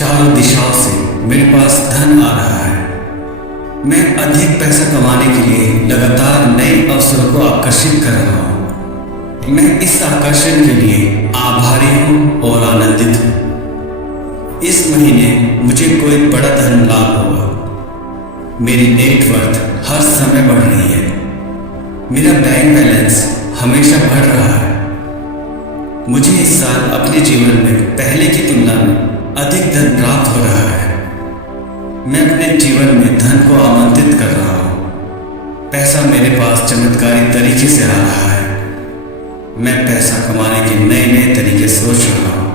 चारों दिशाओं से मेरे पास धन आ रहा है। मैं अधिक पैसा कमाने के लिए लगातार नए अवसरों को आकर्षित कर रहा हूँ। मैं इस आकर्षण के लिए आभारी हूँ और आनंदित हूँ। इस महीने मुझे कोई बड़ा धन लाभ होगा। मेरी नेटवर्थ हर समय बढ़ रही है। मेरा बैंक बैलेंस हमेशा बढ़ रहा है। मुझे इस साल अपने जीवन में पहले की तुलना में अधिक धन प्राप्त हो रहा है। मैं अपने जीवन में धन को आमंत्रित कर रहा हूँ। पैसा मेरे पास चमत्कारी तरीके से आ रहा है। मैं पैसा कमाने के नए नए तरीके सोच रहा हूँ।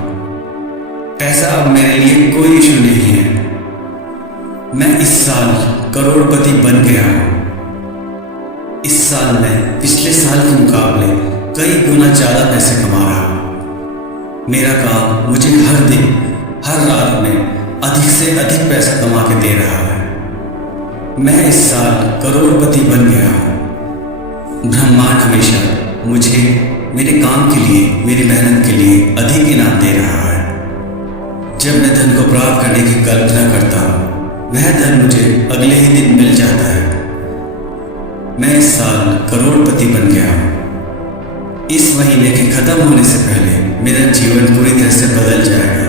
पैसा अब मेरे लिए कोई इशू नहीं है। मैं इस साल करोड़पति बन गया हूँ। इस साल मैं पिछले साल के मुकाबले कई गुना ज़्यादा पैसे कमा रहा हूँ। मेरा काम मुझे हर दिन हर रात में अधिक से अधिक पैसा कमा के दे रहा है। मैं इस साल करोड़पति बन गया हूँ। ब्रह्मांड हमेशा मुझे मेरे काम के लिए, मेरी मेहनत के लिए अधिक इनाम दे रहा है। जब मैं धन को प्राप्त करने की कल्पना करता हूँ, वह धन मुझे अगले ही दिन मिल जाता है। मैं इस साल करोड़पति बन गया हूँ। इस महीने के खत्म होने से पहले मेरा जीवन पूरी तरह से बदल जाएगा।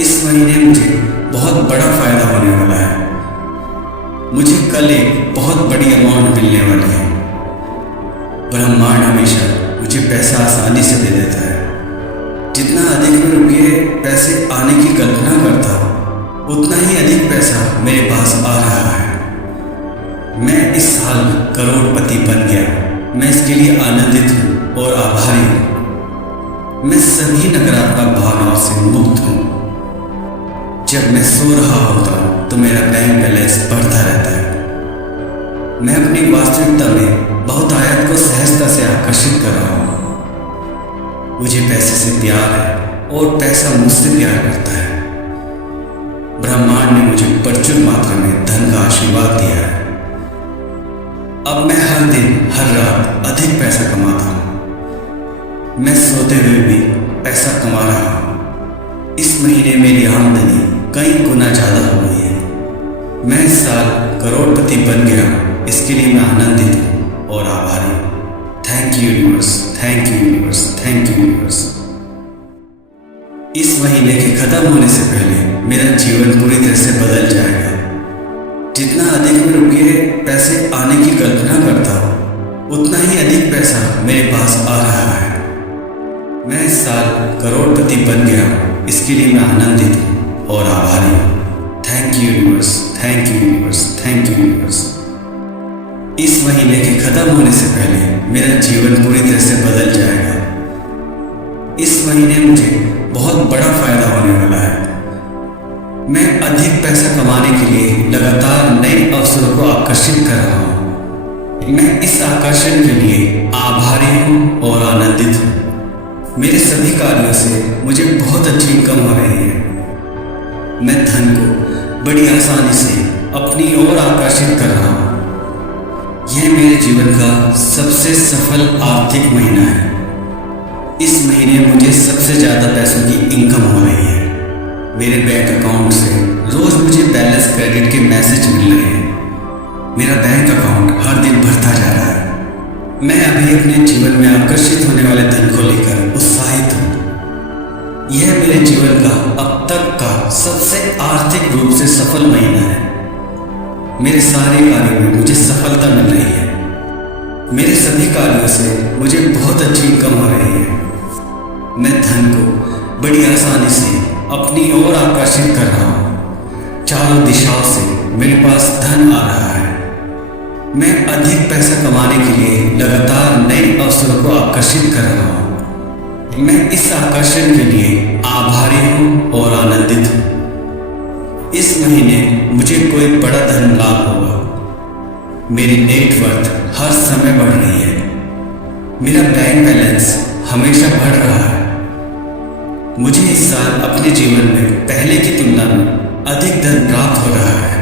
इस महीने मुझे बहुत बड़ा फायदा होने वाला है। मुझे कल एक बहुत बड़ी अमाउंट मिलने वाली है। ब्रह्मांड हमेशा मुझे पैसा आसानी से दे देता है। जितना अधिक मैं रुपये पैसे आने की कल्पना करता हूँ, उतना ही अधिक पैसा मेरे पास आ रहा है। मैं इस साल करोड़पति बन गया। मैं इसके लिए आनंदित हूँ और आभारी हूँ। मैं सभी नकारात्मक भावनाओं से मुक्त हूँ। जब मैं सो रहा होता हूँ तो मेरा बैंक बैलेंस बढ़ता रहता है। मैं अपनी वास्तविकता में बहुत आयत को सहजता से आकर्षित कर रहा हूँ। मुझे पैसे से प्यार है और पैसा मुझसे प्यार करता है। ब्रह्मांड ने मुझे प्रचुर मात्रा में धन का आशीर्वाद दिया है। अब मैं हर दिन हर रात अधिक पैसा कमाता हूँ। मैं सोते हुए भी पैसा कमा रहा हूँ। इस महीने मेरी आमदनी कई गुना ज़्यादा हो गई है। मैं इस साल करोड़पति बन गया हूँ। इसके लिए मैं आनंदित हूँ और आभारी हूँ। Thank you universe, thank you universe, thank you universe. इस महीने के खत्म होने से पहले मेरा जीवन पूरी तरह से बदल जाएगा। जितना अधिक मैं रुपये पैसे आने की कल्पना करता हूँ, उतना ही अधिक पैसा मेरे पास आ रहा है। मैं इस साल करोड़पति बन गया हूँ। इसके लिए मैं आनंदित हूँ और आभारी हूँ। Thank you universe, thank you universe, thank you universe. इस महीने के खत्म होने से पहले मेरा जीवन पूरी तरह से बदल जाएगा। इस महीने मुझे बहुत बड़ा फायदा होने वाला है। मैं अधिक पैसा कमाने के लिए लगातार नए अवसरों को आकर्षित कर रहा हूँ। मैं इस आकर्षण के लिए आभारी हूँ और आनंदित हूँ। मेरे सभी कार्यों से मुझे बहुत अच्छी इनकम हो रही है। मैं धन को बड़ी आसानी से अपनी ओर आकर्षित कर रहा हूँ। यह मेरे जीवन का सबसे सफल आर्थिक महीना है। इस महीने मुझे सबसे ज़्यादा पैसों की इनकम हो रही है। मेरे बैंक अकाउंट से रोज मुझे बैलेंस क्रेडिट के मैसेज मिल रहे हैं। मेरा बैंक अकाउंट हर दिन बढ़ता जा रहा है। मैं अभी अपने जीवन में आकर्षित होने वाले धन को लेकर उत्साहित हूँ। यह मेरे जीवन का अब तक का सबसे आर्थिक रूप से सफल महीना है। मेरे सारे कार्यों में मुझे सफलता मिल रही है। मेरे सभी कार्यों से मुझे बहुत अच्छी इनकम हो रही है। मैं धन को बड़ी आसानी से अपनी ओर आकर्षित कर रहा हूँ। चारों दिशाओं से मेरे पास धन आ रहा है। मैं अधिक पैसा कमाने के लिए लगातार नए अवसरों को आकर्षित कर रहा हूँ। मैं इस आकर्षण के लिए आभारी हूँ और आनंदित हूँ। इस महीने मुझे कोई बड़ा धन लाभ होगा। मेरी नेटवर्थ हर समय बढ़ रही है। मेरा बैंक बैलेंस हमेशा बढ़ रहा है। मुझे इस साल अपने जीवन में पहले की तुलना में अधिक धन प्राप्त हो रहा है।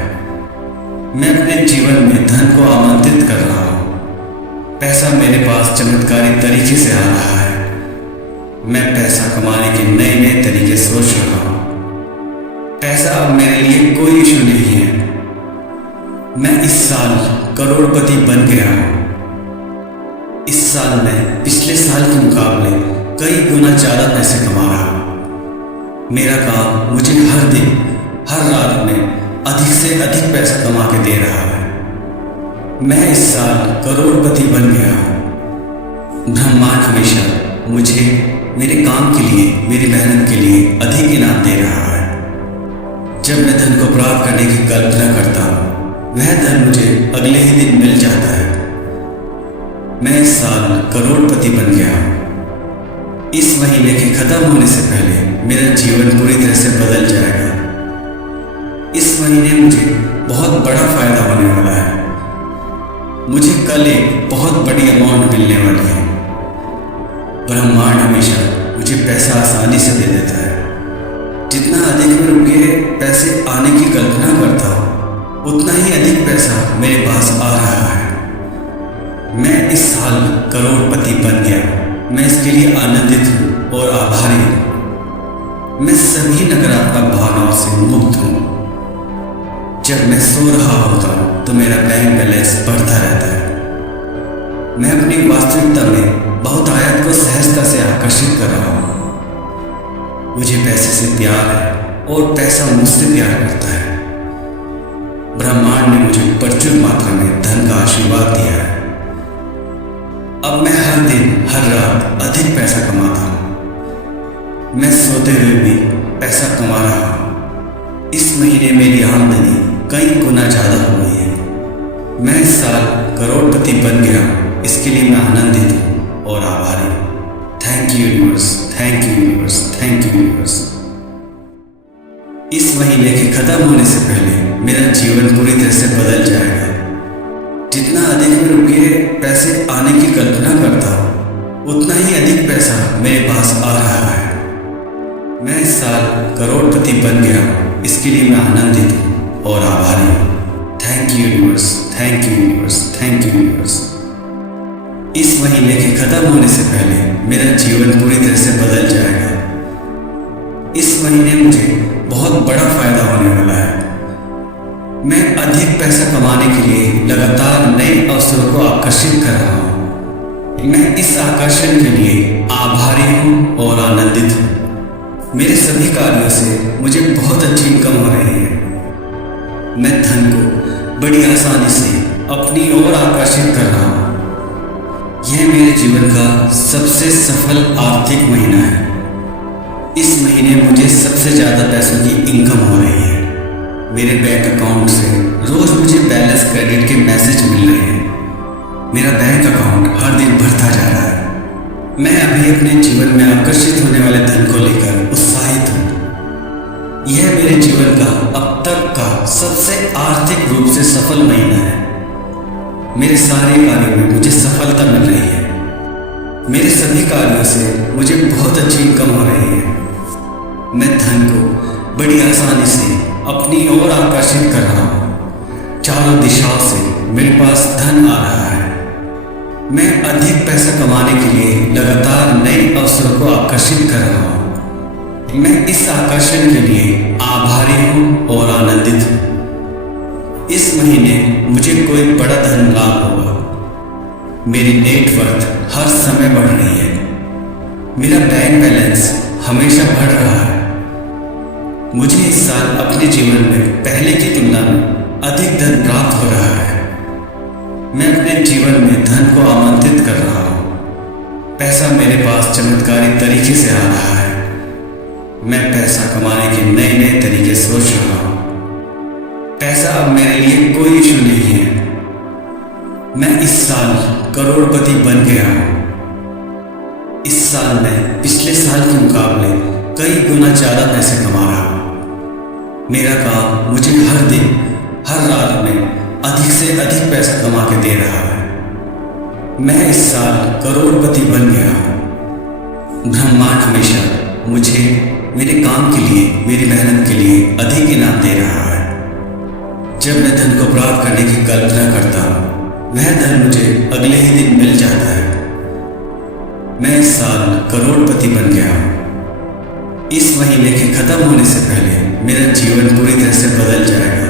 मैं अपने जीवन में धन को आमंत्रित कर रहा हूँ। पैसा मेरे पास चमत्कारी तरीके से आ रहा है। मैं पैसा कमाने के नए नए तरीके सोच रहा हूँ। पैसा अब मेरे लिए कोई इशू नहीं है। मैं इस साल करोड़पति बन गया हूँ। इस साल मैं पिछले साल के मुकाबले कई गुना ज़्यादा पैसे कमा रहा हूँ। मेरा काम मुझे हर दिन हर रात में अधिक से अधिक पैसा कमा के दे रहा है। मैं इस साल करोड़पति बन गया हूँ। ब्रह्मांड हमेशा मुझे मेरे काम के लिए, मेरी मेहनत के लिए अधिक इनाम दे रहा है। जब मैं धन को प्राप्त करने की कल्पना करता हूँ, वह धन मुझे अगले ही दिन मिल जाता है। मैं इस साल करोड़पति बन गया हूँ। इस महीने के खत्म होने से पहले मेरा जीवन पूरी तरह से बदल जाएगा। इस महीने मुझे बहुत बड़ा फायदा होने वाला है। मुझे कल एक बहुत बड़ी अमाउंट मिलने वाली है। ब्रह्मांड हमेशा मुझे पैसा आसानी से दे देता है। जितना अधिक मैं रुपये पैसे आने की कल्पना करता हूँ, उतना ही अधिक पैसा मेरे पास आ रहा है। मैं इस साल करोड़पति बन गया। मैं इसके लिए आनंदित हूँ और आभारी हूँ। मैं सभी नकारात्मक भावनाओं से मुक्त हूँ। जब मैं सो रहा होता हूँ तो मेरा बैंक बैलेंस बढ़ता रहता है। मैं अपनी वास्तविकता में बहुत आयत को सहजता से आकर्षित कर रहा हूँ। मुझे पैसे से प्यार है और पैसा मुझसे प्यार करता है। ब्रह्मांड ने मुझे प्रचुर मात्रा में धन का आशीर्वाद दिया है। अब मैं हर दिन हर रात अधिक पैसा कमाता हूँ। मैं सोते हुए भी पैसा कमा रहा हूँ। इस महीने मेरी आमदनी कई गुना ज़्यादा हो गई है। मैं इस साल करोड़पति बन गया हूँ। इसके लिए मैं आनंदित हूँ और आभारी हूँ। Thank you universe, thank you universe, thank you universe. इस महीने के खत्म होने से पहले मेरा जीवन पूरी तरह से बदल जाएगा। जितना अधिक मैं रुपये पैसे आने की कल्पना करता हूँ, उतना ही अधिक पैसा मेरे पास आ रहा है। मैं इस साल करोड़पति बन गया हूँ। इसके लिए मैं आनंदित हूँ और आभारी हूँ। Thank you universe, thank you universe, thank you universe. इस महीने के खत्म होने से पहले मेरा जीवन पूरी तरह से बदल जाएगा। इस महीने मुझे बहुत बड़ा फायदा होने वाला है। मैं अधिक पैसा कमाने के लिए लगातार नए अवसरों को आकर्षित कर रहा हूँ। मैं इस आकर्षण के लिए आभारी हूँ और आनंदित हूँ। मेरे सभी कार्यों से मुझे बहुत अच्छी इनकम हो रही है। मैं धन को बड़ी आसानी से अपनी ओर आकर्षित कर रहा हूँ। यह मेरे जीवन का सबसे सफल आर्थिक महीना है। इस महीने मुझे सबसे ज़्यादा पैसों की इनकम हो रही है। मेरे बैंक अकाउंट से रोज़ मुझे बैलेंस क्रेडिट के मैसेज मिल रहे हैं। मेरा बैंक अकाउंट हर दिन बढ़ता जा रहा है। मैं अभी अपने जीवन में आकर्षित होने वाले धन को लेकर उत्साहित हूँ। यह मेरे जीवन का अब तक का सबसे आर्थिक रूप से सफल महीना है। मेरे सारे कार्यों में मुझे सफलता मिल रही है। मेरे सभी कार्यों से मुझे बहुत अच्छी इनकम हो रही है। मैं धन को बड़ी आसानी से अपनी ओर आकर्षित कर रहा हूँ। चारों दिशाओं से मेरे पास धन आ रहा है। मैं अधिक पैसा कमाने के लिए लगातार नए अवसरों को आकर्षित कर रहा हूँ। मैं इस आकर्षण के लिए आभारी हूँ और आनंदित हूँ। इस महीने मुझे कोई बड़ा धन लाभ होगा। मेरी नेटवर्थ हर समय बढ़ रही है। मेरा बैंक बैलेंस हमेशा बढ़ रहा है। मुझे इस साल अपने जीवन में पहले की तुलना में अधिक धन प्राप्त हो रहा है। मैं अपने जीवन में धन को आमंत्रित कर रहा हूँ। पैसा मेरे पास चमत्कारी तरीके से आ रहा है। मैं पैसा कमाने के नए नए तरीके सोच रहा हूँ। पैसा अब मेरे लिए कोई इशू नहीं है। मैं इस साल करोड़पति बन गया हूँ। इस साल मैं पिछले साल के मुकाबले कई गुना ज़्यादा पैसे कमा रहा हूँ। मेरा काम मुझे हर दिन हर रात में अधिक से अधिक पैसा कमा के दे रहा है। मैं इस साल करोड़पति बन गया हूँ। ब्रह्मांड हमेशा मुझे मेरे काम के लिए, मेरी मेहनत के लिए अधिक इनाम दे रहा है। जब मैं धन को प्राप्त करने की कल्पना करता हूँ, वह धन मुझे अगले ही दिन मिल जाता है। मैं इस साल करोड़पति बन गया हूँ। इस महीने के खत्म होने से पहले मेरा जीवन पूरी तरह से बदल जाएगा।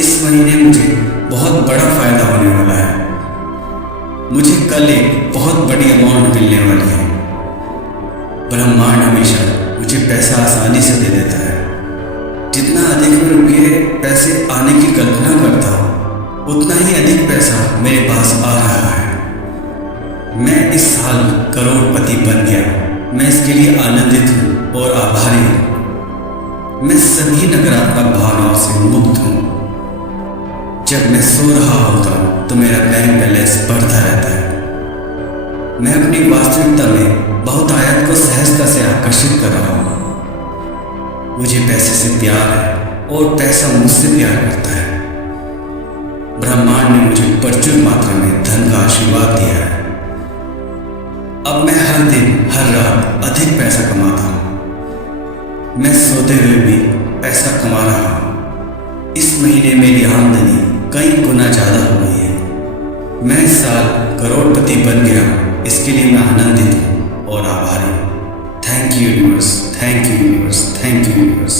इस महीने मुझे बहुत बड़ा फायदा होने वाला है। मुझे कल एक बहुत बड़ी अमाउंट मिलने वाली है। ब्रह्मांड हमेशा मुझे पैसा आसानी से दे देता है। जितना अधिक मैं रुपये पैसे आने की कल्पना करता हूँ, उतना ही अधिक पैसा मेरे पास आ रहा है। मैं इस साल करोड़पति बन गया। मैं इसके लिए आनंदित हूँ और आभारी हूँ। मैं सभी नकारात्मक भावनाओं से मुक्त हूँ। जब मैं सो रहा होता हूँ तो मेरा बैंक बैलेंस बढ़ता रहता है। मैं अपनी वास्तविकता में बहुत आयत को सहजता से आकर्षित कर रहा हूँ। मुझे पैसे से प्यार है और पैसा मुझसे प्यार करता है। ब्रह्मांड ने मुझे प्रचुर मात्रा में धन का आशीर्वाद दिया है। अब मैं हर दिन हर रात अधिक पैसा कमाता हूँ। मैं सोते हुए भी पैसा कमा रहा हूँ। इस महीने मेरी आमदनी कई गुना ज़्यादा हो गई है। मैं इस साल करोड़पति बन गया हूँ। इसके लिए मैं आनंदित हूँ और आभारी हूँ। Thank you universe, thank you universe, thank you universe.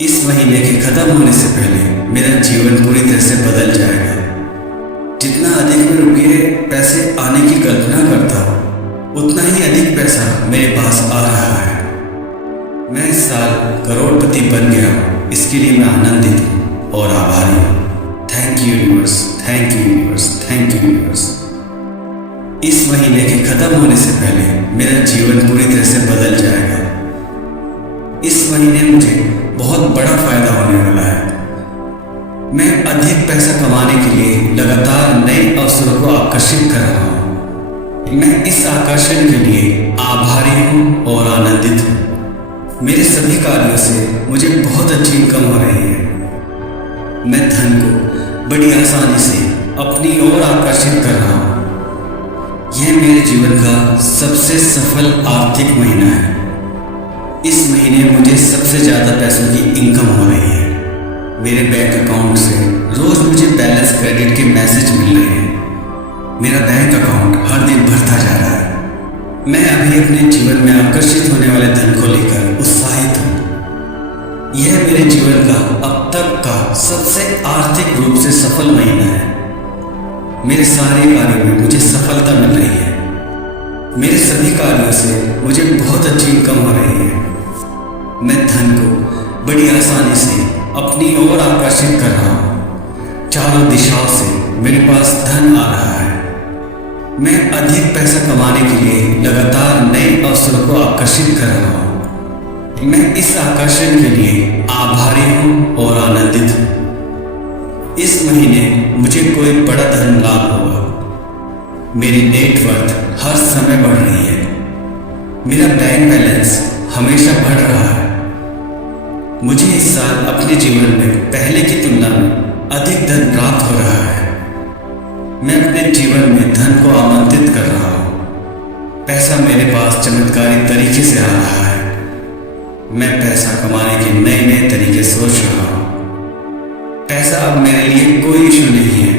इस महीने के खत्म होने से पहले मेरा जीवन पूरी तरह से बदल जाएगा। जितना अधिक मैं रुपये पैसे आने की कल्पना करता हूँ, उतना ही अधिक पैसा मेरे पास आ रहा है। मैं इस साल करोड़पति बन गया हूँ। इसके लिए मैं आनंदित हूँ और आभारी हूँ। Thank you universe, thank you universe, thank you universe. इस महीने के खत्म होने से पहले मेरा जीवन पूरी तरह से बदल जाएगा। इस महीने मुझे बहुत बड़ा फायदा होने वाला है। मैं अधिक पैसा कमाने के लिए लगातार नए अवसरों को आकर्षित कर रहा हूँ। मैं इस आकर्षण के लिए आभारी हूँ और आनंदित हूँ। मेरे सभी कार्यों से मुझे बहुत अच्छी इनकम हो रही है। मैं धन को बड़ी आसानी से अपनी ओर आकर्षित कर रहा हूँ। यह मेरे जीवन का सबसे सफल आर्थिक महीना है। इस महीने मुझे सबसे ज़्यादा पैसों की इनकम हो रही है। मेरे बैंक अकाउंट से रोज़ मुझे बैलेंस क्रेडिट के मैसेज मिल रहे हैं। मेरा बैंक अकाउंट हर दिन बढ़ता जा रहा है। मैं अभी अपने जीवन में आकर्षित होने वाले धन को लेकर उत्साहित हूँ। यह मेरे जीवन का अब तक का सबसे आर्थिक रूप से सफल महीना है। मेरे सारे कार्यों में मुझे सफलता मिल रही है। मेरे सभी कार्यों से मुझे बहुत अच्छी इनकम हो रही है। मैं धन को बड़ी आसानी से अपनी ओर आकर्षित कर रहा हूँ। चारों दिशाओं से मेरे पास धन आ रहा है। मैं अधिक पैसा कमाने के लिए लगातार नए अवसरों को आकर्षित कर रहा हूँ। मैं इस आकर्षण के लिए आभारी हूँ और आनंदित हूँ। इस महीने मुझे कोई बड़ा धन लाभ होगा। मेरी नेटवर्थ हर समय बढ़ रही है। मेरा बैंक बैलेंस हमेशा बढ़ रहा है। मुझे इस साल अपने जीवन में पहले की तुलना में अधिक धन प्राप्त हो रहा है। मैं अपने जीवन में धन को आमंत्रित कर रहा हूँ। पैसा मेरे पास चमत्कारी तरीके से आ रहा है। मैं पैसा कमाने के नए नए तरीके सोच रहा हूँ। पैसा अब मेरे लिए कोई इशू नहीं है।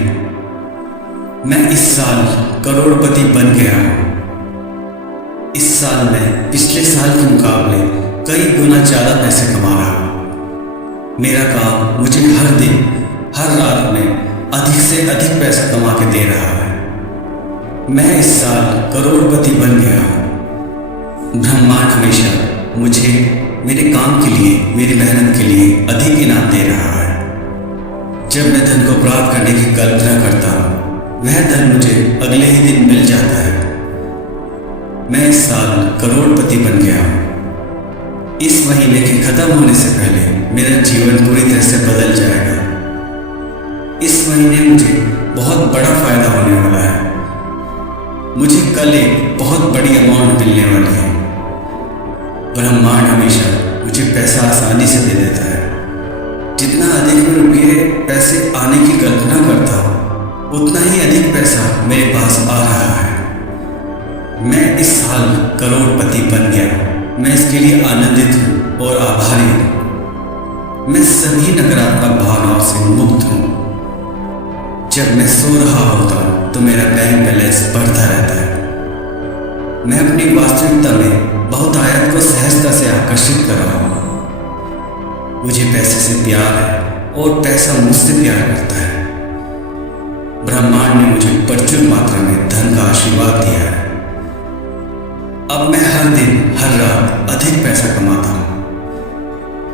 मैं इस साल करोड़पति बन गया हूँ। इस साल मैं पिछले साल के मुकाबले कई गुना ज़्यादा पैसे कमा रहा हूँ। मेरा काम मुझे हर दिन हर रात में अधिक से अधिक पैसा कमा के दे रहा है। मैं इस साल करोड़पति बन गया हूँ। ब्रह्मांड हमेशा मुझे मेरे काम के लिए, मेरी मेहनत के लिए अधिक इनाम दे रहा है। जब मैं धन को प्राप्त करने की कल्पना करता हूँ, वह धन मुझे अगले ही दिन मिल जाता है। मैं इस साल करोड़पति बन गया हूँ। इस महीने के खत्म होने से पहले मेरा जीवन पूरी तरह से बदल जाएगा। इस महीने मुझे बहुत बड़ा फायदा होने वाला है। मुझे कल एक बहुत बड़ी अमाउंट मिलने वाली है। ब्रह्मांड हमेशा मुझे पैसा आसानी से दे देता है। जितना अधिक मैं रुपये पैसे आने की कल्पना करता हूँ, उतना ही अधिक पैसा मेरे पास आ रहा है। मैं इस साल करोड़पति बन गया। मैं इसके लिए आनंदित हूँ और आभारी हूँ। मैं सभी नकारात्मक भावनाओं से मुक्त हूँ। जब मैं सो रहा होता हूँ तो मेरा बैंक बैलेंस बढ़ता रहता है। मैं अपनी वास्तविकता में बहुतायत को सहजता से आकर्षित कर रहा हूँ। मुझे पैसे से प्यार है और पैसा मुझसे प्यार करता है। ब्रह्मांड ने मुझे प्रचुर मात्रा में धन का आशीर्वाद दिया है। अब मैं हर दिन हर रात अधिक पैसा कमाता हूँ।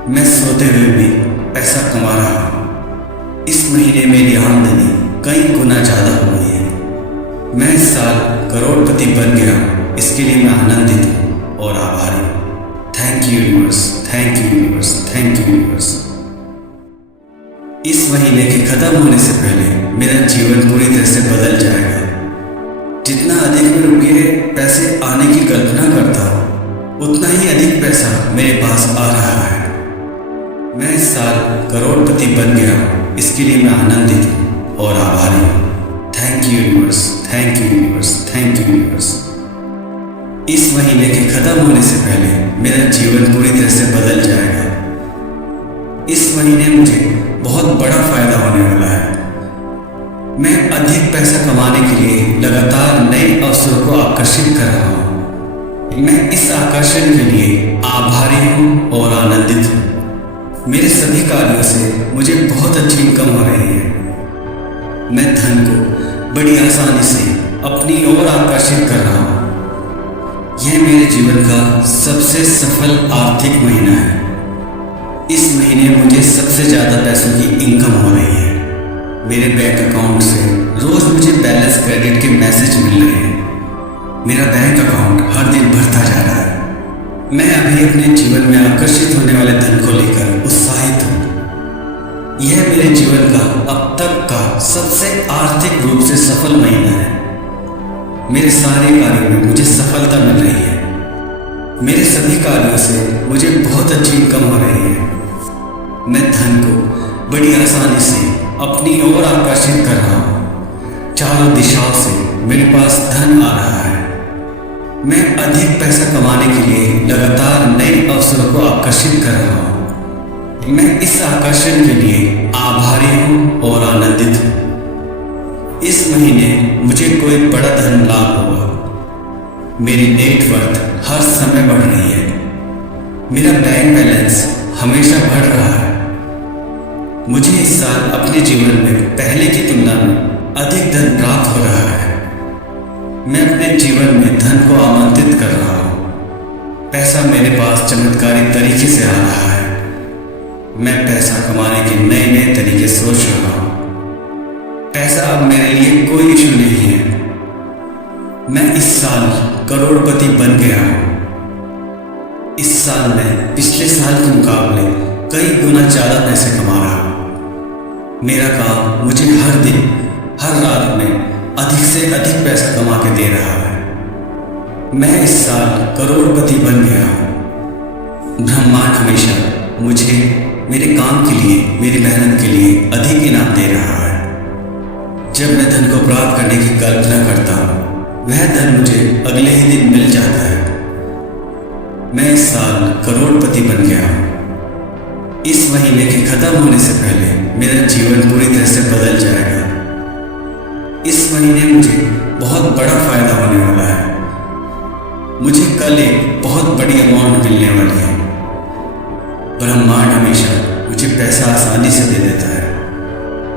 मैं सोते हुए भी पैसा कमा रहा हूँ। इस महीने मेरी आमदनी कई गुना ज़्यादा हो गई है। मैं इस साल करोड़पति बन गया हूँ। इसके लिए मैं आनंदित हूँ और आभारी हूँ। Thank you universe, thank you universe, thank you universe. इस महीने के खत्म होने से पहले मेरा जीवन पूरी तरह से बदल जाएगा। जितना अधिक मैं रुपये पैसे आने की कल्पना करता हूँ, उतना ही अधिक पैसा मेरे पास आ रहा है। मैं इस साल करोड़पति बन गया हूँ। इसके लिए मैं आनंदित हूँ और आभारी हूँ। Thank you universe, thank you universe, thank you universe. इस महीने के खत्म होने से पहले मेरा जीवन पूरी तरह से बदल जाएगा। इस महीने मुझे बहुत बड़ा फायदा होने वाला है। मैं अधिक पैसा कमाने के लिए लगातार नए अवसरों को आकर्षित कर रहा हूँ। मैं इस आकर्षण के लिए आभारी हूँ और आनंदित हूँ। मेरे सभी कार्यों से मुझे बहुत अच्छी इनकम हो रही है। मैं धन को बड़ी आसानी से अपनी ओर आकर्षित कर रहा हूँ। यह मेरे जीवन का सबसे सफल आर्थिक महीना है। इस महीने मुझे सबसे ज़्यादा पैसों की इनकम हो रही है। मेरे बैंक अकाउंट से रोज़ मुझे बैलेंस क्रेडिट के मैसेज मिल रहे हैं। मेरा बैंक अकाउंट हर दिन बढ़ता जा रहा है। मैं अभी अपने जीवन में आकर्षित होने वाले धन को लेकर उत्साहित हूँ। यह मेरे जीवन का अब तक का सबसे आर्थिक रूप से सफल महीना है। मेरे सारे कार्यों में मुझे सफलता मिल रही है। मेरे सभी कार्यों से मुझे बहुत अच्छी इनकम हो रही है। मैं धन को बड़ी आसानी से अपनी ओर आकर्षित कर रहा हूँ। चारों दिशाओं से मेरे पास धन आ रहा है। मैं अधिक पैसा कमाने के लिए लगातार नए अवसरों को आकर्षित कर रहा हूँ। मैं इस आकर्षण के लिए आभारी हूँ और आनंदित हूँ। इस महीने मुझे कोई बड़ा धन लाभ होगा। मेरी नेटवर्थ हर समय बढ़ रही है। मेरा बैंक बैलेंस हमेशा बढ़ रहा है। मुझे इस साल अपने जीवन में पहले की तुलना में अधिक धन प्राप्त हो रहा है। मैं अपने जीवन में धन को आमंत्रित कर रहा हूँ। पैसा मेरे पास चमत्कारी तरीके से आ रहा है। मैं पैसा कमाने के नए नए तरीके सोच रहा हूँ। पैसा अब मेरे लिए कोई इशू नहीं है। मैं इस साल करोड़पति बन गया हूँ। इस साल मैं पिछले साल के मुकाबले कई गुना ज़्यादा पैसे कमा रहा हूँ। मेरा काम मुझे हर दिन हर रात में अधिक से अधिक पैसा कमा के दे रहा है। मैं इस साल करोड़पति बन गया हूँ। ब्रह्मांड हमेशा मुझे मेरे काम के लिए, मेरी मेहनत के लिए अधिक इनाम दे रहा है। जब मैं धन को प्राप्त करने की कल्पना करता हूँ, वह धन मुझे अगले ही दिन मिल जाता है। मैं इस साल करोड़पति बन गया हूँ। इस महीने के खत्म होने से पहले मेरा जीवन पूरी तरह से बदल जाएगा। इस महीने मुझे बहुत बड़ा फायदा होने वाला है। मुझे कल एक बहुत बड़ी अमाउंट मिलने वाली है। ब्रह्मांड हमेशा मुझे पैसा आसानी से दे देता है।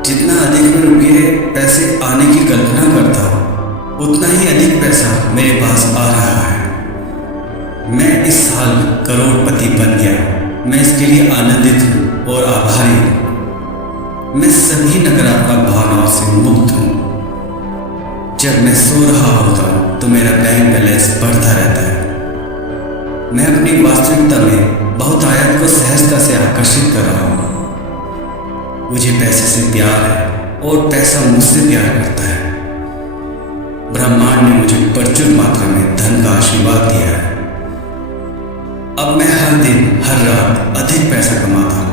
जितना अधिक मैं रुपये पैसे आने की कल्पना करता हूँ, उतना ही अधिक पैसा मेरे पास आ रहा है। मैं इस साल करोड़पति बन गया। मैं इसके लिए आनंदित हूँ और आभारी हूँ। मैं सभी नकारात्मक भावनाओं से मुक्त हूँ। जब मैं सो रहा होता हूँ तो मेरा बैंक बैलेंस बढ़ता रहता है। मैं अपनी वास्तविकता में बहुतायत को सहजता से आकर्षित कर रहा हूँ। मुझे पैसे से प्यार है और पैसा मुझसे प्यार करता है। ब्रह्मांड ने मुझे प्रचुर मात्रा में धन का आशीर्वाद दिया है। अब मैं हर दिन हर रात अधिक पैसा कमाता हूँ।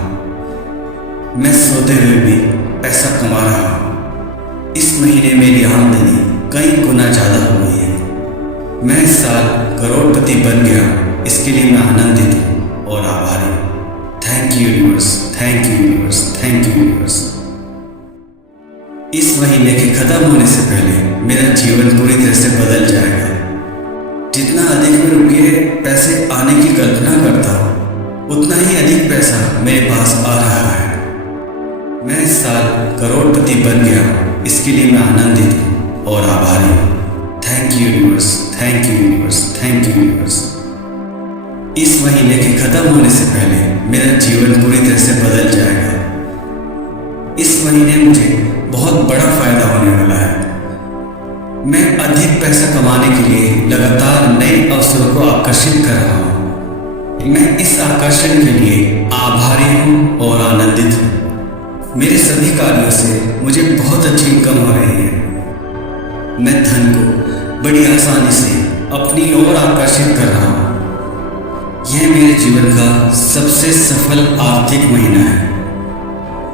मैं सोते हुए भी पैसा कमा रहा हूँ। इस महीने मेरी आमदनी कई गुना ज़्यादा हो गई है। मैं इस साल करोड़पति बन गया हूँ। इसके लिए मैं आनंदित हूँ और आभारी हूँ। Thank you universe, thank you universe, thank you universe. इस महीने के खत्म होने से पहले मेरा जीवन पूरी तरह से बदल जाएगा। जितना अधिक मैं रुपये पैसे आने की कल्पना करता हूँ उतना ही अधिक पैसा मेरे पास आ रहा है। मैं इस साल करोड़पति बन गया हूँ, इसके लिए मैं आनंदित हूँ और आभारी हूँ। Thank you universe, thank you universe, thank you universe. इस महीने के खत्म होने से पहले मेरा जीवन पूरी तरह से बदल जाएगा। इस महीने मुझे बहुत बड़ा फायदा होने वाला है। मैं अधिक पैसा कमाने के लिए लगातार नए अवसरों को आकर्षित कर रहा हूँ। मैं इस आकर्षण के लिए आभारी हूँ और आनंदित हूँ। मेरे सभी कार्यों से मुझे बहुत अच्छी इनकम हो रही है। मैं धन को बड़ी आसानी से अपनी ओर आकर्षित कर रहा हूँ। यह मेरे जीवन का सबसे सफल आर्थिक महीना है।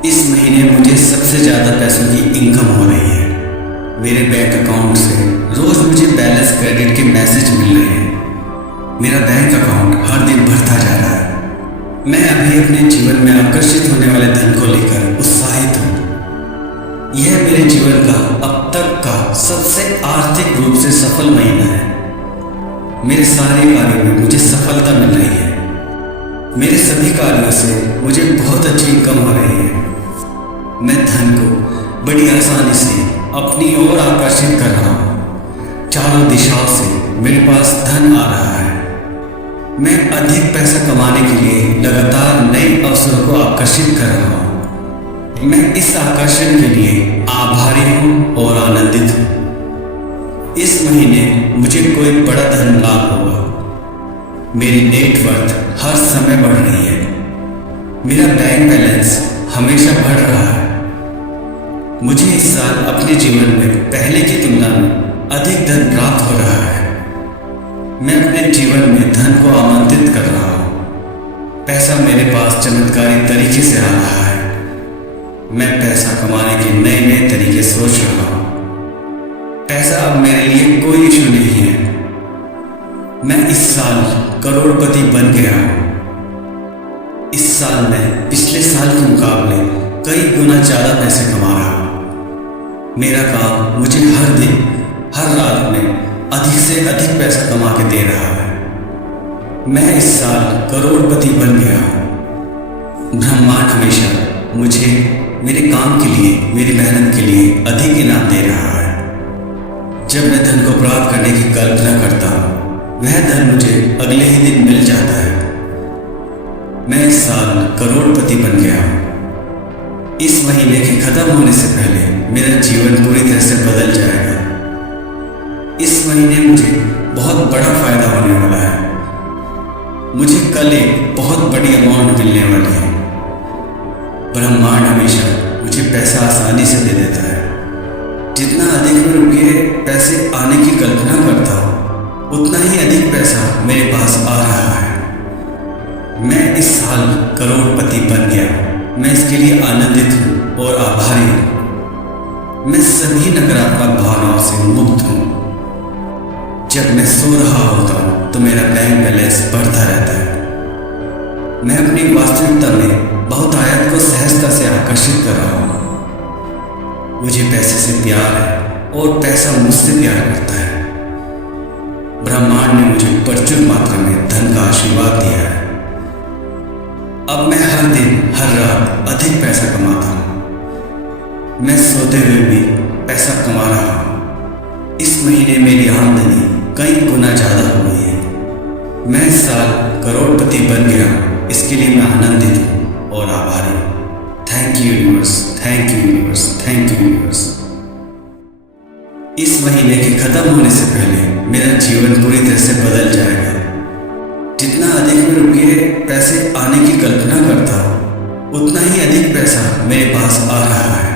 इस महीने मुझे सबसे ज़्यादा पैसों की इनकम हो रही है। मेरे बैंक अकाउंट से रोज़ मुझे बैलेंस क्रेडिट के मैसेज मिल रहे हैं। मेरा बैंक अकाउंट हर दिन बढ़ता जा रहा है। मैं अभी अपने जीवन में आकर्षित होने वाले धन को लेकर उत्साहित हूँ। यह मेरे जीवन का अब तक का सबसे आर्थिक रूप से सफल महीना है। मेरे सारे कार्यों में मुझे सफलता मिल रही है। मेरे सभी कार्यों से मुझे बहुत अच्छी इनकम हो रही है। मैं धन को बड़ी आसानी से अपनी ओर आकर्षित कर रहा हूँ। चारों दिशाओं से मेरे पास धन आ रहा है। मैं अधिक पैसा कमाने के लिए लगातार नए अवसरों को आकर्षित कर रहा हूँ। मैं इस आकर्षण के लिए आभारी हूँ और आनंदित हूँ। इस महीने मुझे कोई बड़ा धन लाभ होगा। मेरी नेटवर्थ हर समय बढ़ रही है। मेरा बैंक बैलेंस हमेशा बढ़ रहा है। मुझे इस साल अपने जीवन में पहले की तुलना में अधिक धन प्राप्त हो रहा है। मैं अपने जीवन में धन को आमंत्रित कर रहा हूँ। पैसा मेरे पास चमत्कारी तरीके से आ रहा है। मैं पैसा कमाने के नए नए तरीके सोच रहा हूँ। पैसा अब मेरे लिए कोई इशू नहीं है। मैं इस साल करोड़पति बन गया हूँ। इस साल मैं पिछले साल के मुकाबले कई गुना ज़्यादा पैसे कमा रहा हूँ। मेरा काम मुझे हर दिन हर रात में अधिक से अधिक पैसा कमा के दे रहा है। मैं इस साल करोड़पति बन गया हूँ। ब्रह्मांड हमेशा मुझे मेरे काम के लिए, मेरी मेहनत के लिए अधिक इनाम दे रहा है। जब मैं धन को प्राप्त करने की कल्पना करता हूँ, वह धन मुझे अगले ही दिन मिल जाता है। मैं इस साल करोड़पति बन गया हूँ। इस महीने के खत्म होने से पहले मेरा जीवन पूरी तरह से बदल जाएगा। इस महीने मुझे बहुत बड़ा फायदा होने वाला है। मुझे कल एक बहुत बड़ी अमाउंट मिलने वाली है। ब्रह्मांड हमेशा मुझे पैसा आसानी से दे देता है। जितना अधिक मैं रुपये पैसे आने की कल्पना करता हूँ, उतना ही अधिक पैसा मेरे पास आ रहा है। मैं इस साल करोड़पति बन गया। मैं इसके लिए आनंदित हूँ और आभारी हूँ। मैं सभी नकारात्मक भावनाओं से मुक्त हूँ। जब मैं सो रहा होता हूँ तो मेरा बैंक बैलेंस बढ़ता रहता है। मैं अपनी वास्तविकता में बहुत आयत को सहजता से आकर्षित कर रहा हूँ। मुझे पैसे से प्यार है और पैसा मुझसे प्यार करता है। ब्रह्मांड ने मुझे प्रचुर मात्रा में धन का आशीर्वाद दिया है। अब मैं हर दिन हर रात अधिक पैसा कमाता हूँ। मैं सोते हुए भी पैसा कमा रहा हूँ। इस महीने मेरी आमदनी कई गुना ज़्यादा हो गई है। मैं इस साल करोड़पति बन गया हूँ। इसके लिए मैं आनंदित हूँ और आभारी हूँ। Thank you universe, thank you universe, thank you universe. इस महीने के खत्म होने से पहले मेरा जीवन पूरी तरह से बदल जाएगा। जितना अधिक मैं रुपये पैसे आने की कल्पना करता हूँ, उतना ही अधिक पैसा मेरे पास आ रहा है।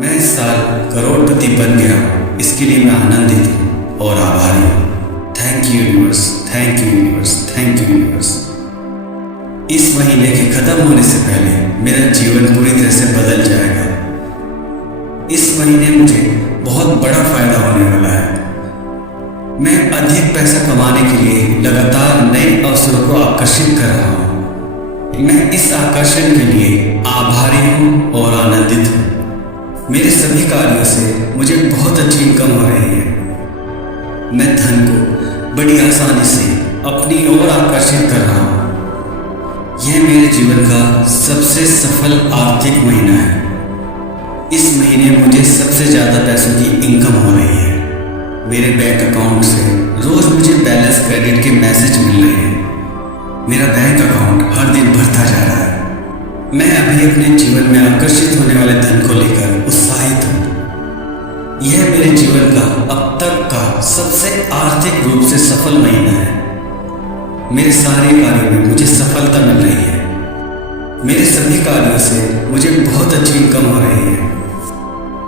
मैं इस साल करोड़पति बन गया हूँ। इसके लिए मैं आनंदित हूँ और आभारी हूँ। Thank you universe, thank you universe, thank you universe. इस महीने के खत्म होने से पहले मेरा जीवन पूरी तरह से बदल जाएगा। इस महीने मुझे बहुत बड़ा फायदा होने वाला है। मैं अधिक पैसा कमाने के लिए लगातार नए अवसरों को आकर्षित कर रहा हूँ। मैं इस आकर्षण के लिए आभारी हूँ और आनंदित हूँ। मेरे सभी कार्यों से मुझे बहुत अच्छी इनकम हो रही है। मैं धन को बड़ी आसानी से अपनी ओर आकर्षित कर रहा हूँ। यह मेरे जीवन का सबसे सफल आर्थिक महीना है। इस महीने मुझे सबसे ज़्यादा पैसों की इनकम हो रही है। मेरे बैंक अकाउंट से रोज़ मुझे बैलेंस क्रेडिट के मैसेज मिल रहे हैं। मेरा बैंक अकाउंट हर दिन बढ़ता जा रहा है। मैं अभी अपने जीवन में आकर्षित होने वाले धन को लेकर उत्साहित हूँ। यह मेरे जीवन का अब तक का सबसे आर्थिक रूप से सफल महीना है। मेरे सारे कार्यों में मुझे सफलता मिल रही है। मेरे सभी कार्यों से मुझे बहुत अच्छी इनकम हो रही है।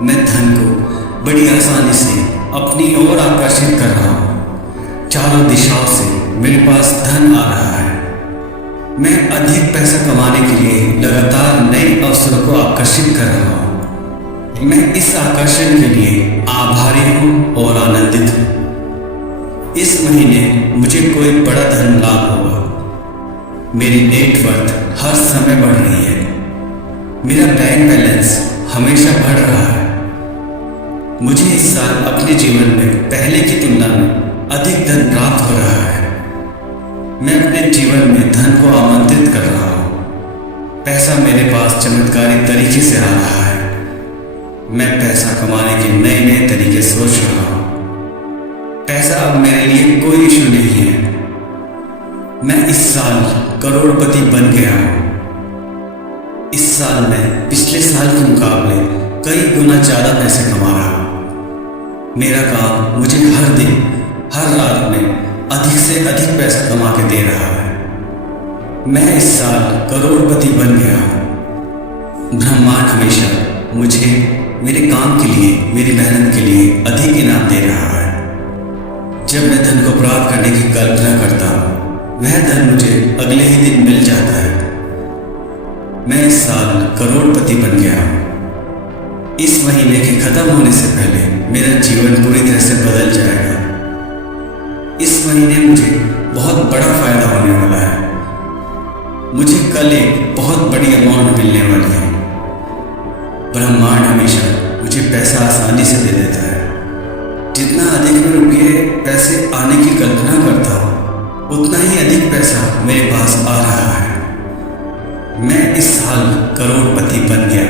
मैं धन को बड़ी आसानी से अपनी ओर आकर्षित कर रहा हूँ। चारों दिशाओं से मेरे पास धन आ रहा है। मैं अधिक पैसा कमाने के लिए लगातार नए अवसरों को आकर्षित कर रहा हूँ। मैं इस आकर्षण के लिए आभारी हूँ और आनंदित हूँ। इस महीने मुझे कोई बड़ा धन लाभ होगा। मेरी नेटवर्थ हर समय बढ़ रही है। मेरा बैंक बैलेंस हमेशा बढ़ रहा है। मुझे इस साल अपने जीवन में पहले की तुलना में अधिक धन प्राप्त हो रहा है। मैं अपने जीवन में धन को आमंत्रित कर रहा हूँ। पैसा मेरे पास चमत्कारी तरीके से आ रहा है। मैं पैसा कमाने के नए नए तरीके सोच रहा हूँ। पैसा अब मेरे लिए कोई इशू नहीं है। मैं इस साल करोड़पति बन गया हूँ। इस साल मैं पिछले साल के मुकाबले कई गुना ज़्यादा पैसे कमा रहा हूँ। मेरा काम मुझे हर दिन हर रात में अधिक से अधिक पैसा कमा के दे रहा है। मैं इस साल करोड़पति बन गया हूँ। ब्रह्मांड हमेशा मुझे मेरे काम के लिए, मेरी मेहनत के लिए अधिक इनाम दे रहा है। जब मैं धन को प्राप्त करने की कल्पना करता हूँ, वह धन मुझे अगले ही दिन मिल जाता है। मैं इस साल करोड़पति बन गया हूँ। इस महीने के खत्म होने से पहले मेरा जीवन पूरी तरह से बदल जाएगा। इस महीने मुझे बहुत बड़ा फायदा होने वाला है। मुझे कल एक बहुत बड़ी अमाउंट मिलने वाली है। ब्रह्मांड हमेशा मुझे पैसा आसानी से दे देता है। जितना अधिक मैं रुपये पैसे आने की कल्पना करता हूँ, उतना ही अधिक पैसा मेरे पास आ रहा है। मैं इस साल करोड़पति बन गया।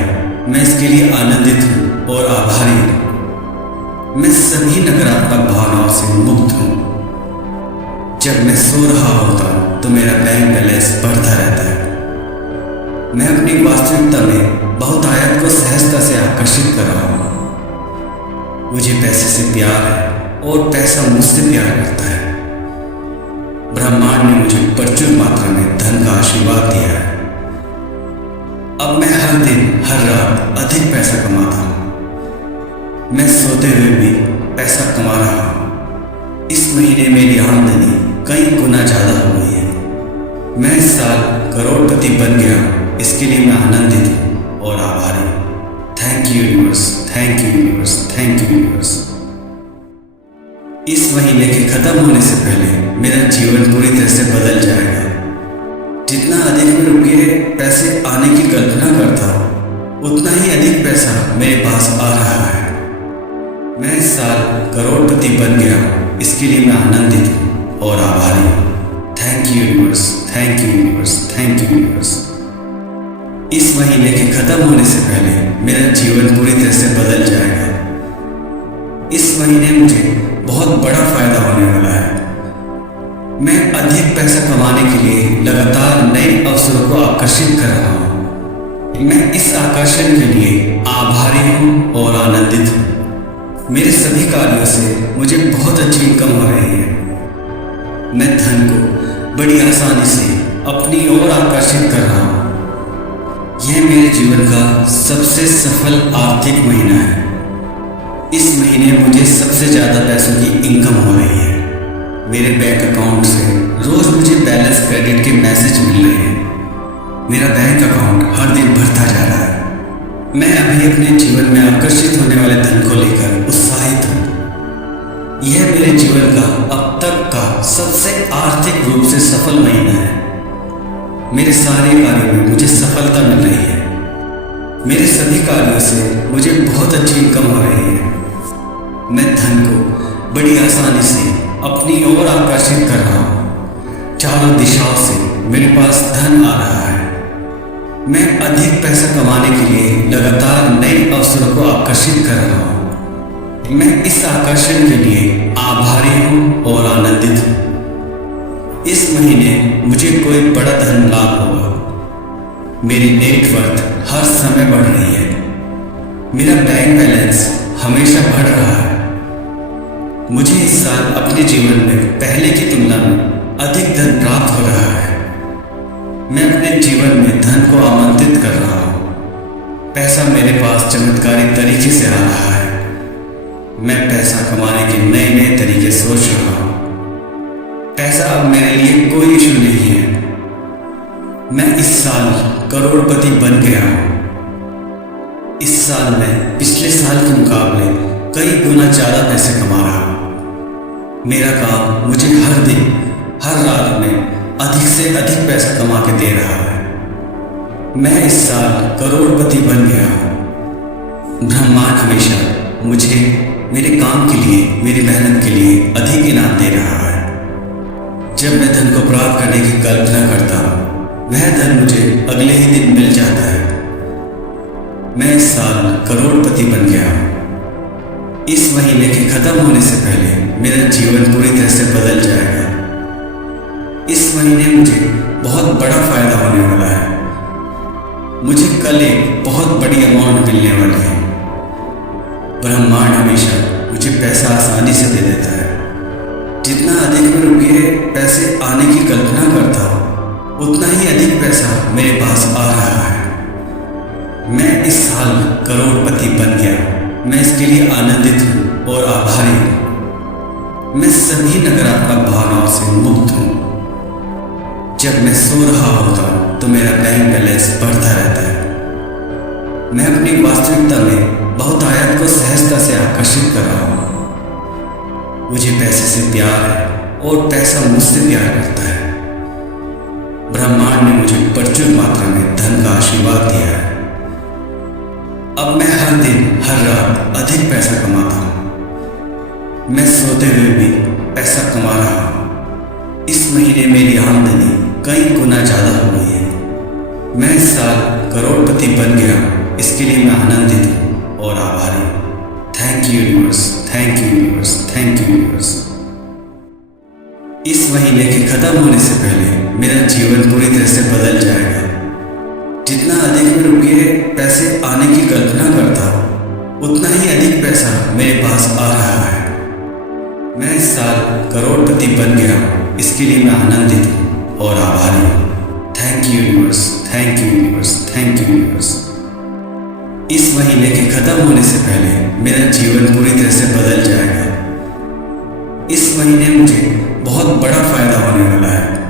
मैं इसके लिए आनंदित हूँ और आभारी हूँ। मैं सभी नकारात्मक भावनाओं से मुक्त हूँ। जब मैं सो रहा होता हूँ तो मेरा बैंक बैलेंस बढ़ता रहता है। मैं अपनी वास्तविकता में बहुत आयत को सहजता से आकर्षित कर रहा हूँ। मुझे पैसे से प्यार है और पैसा मुझसे प्यार करता है। ब्रह्मांड ने मुझे प्रचुर मात्रा में धन का आशीर्वाद दिया है। अब मैं हर दिन हर रात अधिक पैसा कमाता हूँ। मैं सोते हुए भी पैसा कमा रहा हूँ। इस महीने मेरी आमदनी कई गुना ज़्यादा हो गई है। मैं इस साल करोड़पति बन गया हूँ। इसके लिए मैं आनंदित हूँ और आभारी हूँ। Thank you universe, thank you universe, thank you universe. इस महीने के खत्म होने से पहले मेरा जीवन पूरी तरह से बदल जाएगा। जितना अधिक मैं रुपये पैसे आने की कल्पना करता हूँ, उतना ही अधिक पैसा मेरे पास आ रहा है। मैं इस साल करोड़पति बन गया हूँ। इसके लिए मैं आनंदित हूँ और आभारी हूँ। Thank you universe, thank you universe, thank you universe. इस महीने के खत्म होने से पहले मेरा जीवन पूरी तरह से बदल जाएगा। इस महीने मुझे बहुत बड़ा फायदा होने वाला है। मैं अधिक पैसा कमाने के लिए लगातार नए अवसरों को आकर्षित कर रहा हूँ। मैं इस आकर्षण के लिए आभारी हूँ और आनंदित हूँ। मेरे सभी कार्यों से मुझे बहुत अच्छी इनकम हो रही है। मैं धन को बड़ी आसानी से अपनी ओर आकर्षित कर रहा हूँ। यह मेरे जीवन का सबसे सफल आर्थिक महीना है। इस महीने मुझे सबसे ज़्यादा पैसों की इनकम हो रही है। मेरे बैंक अकाउंट से रोज़ मुझे बैलेंस क्रेडिट के मैसेज मिल रहे हैं। मेरा बैंक अकाउंट हर दिन बढ़ता जा रहा है। मैं अभी अपने जीवन में आकर्षित होने वाले धन को लेकर उत्साहित हूँ। यह मेरे जीवन का अब तक का सबसे आर्थिक रूप से सफल महीना है। मेरे सारे कार्यों में मुझे सफलता मिल रही है। मेरे सभी कार्यों से मुझे बहुत अच्छी इनकम हो रही है। मैं धन को बड़ी आसानी से अपनी ओर आकर्षित कर रहा हूँ। चारों दिशाओं से मेरे पास धन आ रहा है। मैं अधिक पैसा कमाने के लिए लगातार नए अवसरों को आकर्षित कर रहा हूँ। मैं इस आकर्षण के लिए आभारी हूँ और आनंदित हूँ। इस महीने मुझे कोई बड़ा धन लाभ होगा। मेरी नेटवर्थ हर समय बढ़ रही है। मेरा बैंक बैलेंस हमेशा बढ़ रहा है। मुझे इस साल अपने जीवन में पहले की तुलना में अधिक धन प्राप्त हो रहा है। मैं अपने जीवन में धन को आमंत्रित कर रहा हूँ। पैसा मेरे पास चमत्कारी तरीके से आ रहा है। मैं पैसा कमाने के नए नए तरीके सोच रहा हूँ। पैसा अब मेरे लिए कोई इशू नहीं है। मैं इस साल करोड़पति बन गया हूँ। इस साल मैं पिछले साल के मुकाबले कई गुना ज़्यादा पैसे कमा रहा हूँ। मेरा काम मुझे हर दिन हर रात में अधिक से अधिक पैसा कमा के दे रहा है। मैं इस साल करोड़पति बन गया हूँ। ब्रह्मांड हमेशा मुझे मेरे काम के लिए, मेरी मेहनत के लिए अधिक इनाम दे रहा है। जब मैं धन को प्राप्त करने की कल्पना करता हूँ, वह धन मुझे अगले ही दिन मिल जाता है। मैं इस साल करोड़पति बन गया हूँ। इस महीने के खत्म होने से पहले मेरा जीवन पूरी तरह से बदल जाएगा। इस महीने मुझे बहुत बड़ा फायदा होने वाला है। मुझे कल एक बहुत बड़ी अमाउंट मिलने वाली है। ब्रह्मांड हमेशा मुझे पैसा आसानी से दे देता है। जितना अधिक मैं रुपये पैसे आने की कल्पना करता हूँ, उतना ही अधिक पैसा मेरे पास आ रहा है। मैं इस साल करोड़पति बन गया। मैं इसके लिए आनंदित हूँ और आभारी हूँ। मैं सभी नकारात्मक भावनाओं से मुक्त हूँ। जब मैं सो रहा होता हूँ तो मेरा बैंक बैलेंस बढ़ता रहता है। मैं अपनी वास्तविकता में बहुतायत को सहजता से आकर्षित कर रहा हूँ। मुझे पैसे से प्यार है और पैसा मुझसे प्यार करता है। ब्रह्मांड ने मुझे प्रचुर मात्रा में धन का आशीर्वाद दिया है। अब मैं हर दिन हर रात अधिक पैसा कमाता हूँ। मैं सोते हुए भी पैसा कमा रहा हूँ। इस महीने मेरी आमदनी कई गुना ज़्यादा हो गई है। मैं इस साल करोड़पति बन गया हूँ। इसके लिए मैं आनंदित हूँ और आभारी हूँ। Thank you universe, thank you universe, thank you universe. इस महीने के खत्म होने से पहले मेरा जीवन पूरी तरह से बदल जाएगा। जितना अधिक मैं रुपये पैसे आने की कल्पना करता हूँ, उतना ही अधिक पैसा मेरे पास आ रहा है। मैं इस साल करोड़पति बन गया हूँ। इसके लिए मैं आनंदित हूँ और आभारी हूँ। Thank you universe, thank you universe, thank you universe. इस महीने के खत्म होने से पहले मेरा जीवन पूरी तरह से बदल जाएगा। इस महीने मुझे बहुत बड़ा फायदा होने वाला है।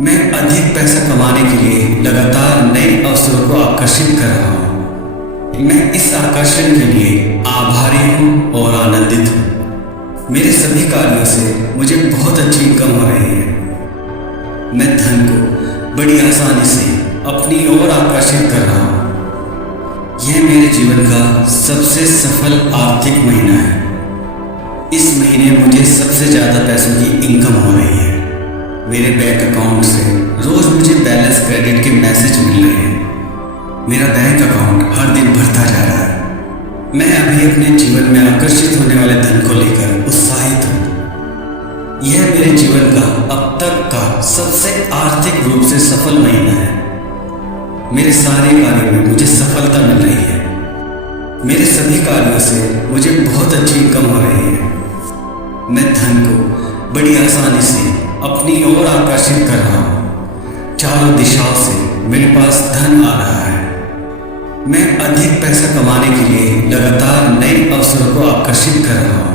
मैं अधिक पैसा कमाने के लिए लगातार नए अवसरों को आकर्षित कर रहा हूँ। मैं इस आकर्षण के लिए आभारी हूँ और आनंदित हूँ। मेरे सभी कार्यों से मुझे बहुत अच्छी इनकम हो रही है। मैं धन को बड़ी आसानी से अपनी ओर आकर्षित कर रहा हूँ। यह मेरे जीवन का सबसे सफल आर्थिक महीना है। इस महीने मुझे सबसे ज़्यादा पैसों की इनकम हो रही है। मेरे बैंक अकाउंट से रोज़ मुझे बैलेंस क्रेडिट के मैसेज मिल रहे हैं। मेरा बैंक अकाउंट हर दिन बढ़ता जा रहा है। मैं अभी अपने जीवन में आकर्षित होने वाले धन को लेकर उत्साहित हूँ। यह मेरे जीवन का अब तक का सबसे आर्थिक रूप से सफल महीना है। मेरे सारे कार्यों में मुझे सफलता मिल रही है। मेरे सभी कार्यों से मुझे बहुत अच्छी इनकम हो रही है। मैं धन को बड़ी आसानी से अपनी ओर आकर्षित कर रहा हूँ। चारों दिशाओं से मेरे पास धन आ रहा है। मैं अधिक पैसा कमाने के लिए लगातार नए अवसरों को आकर्षित कर रहा हूँ।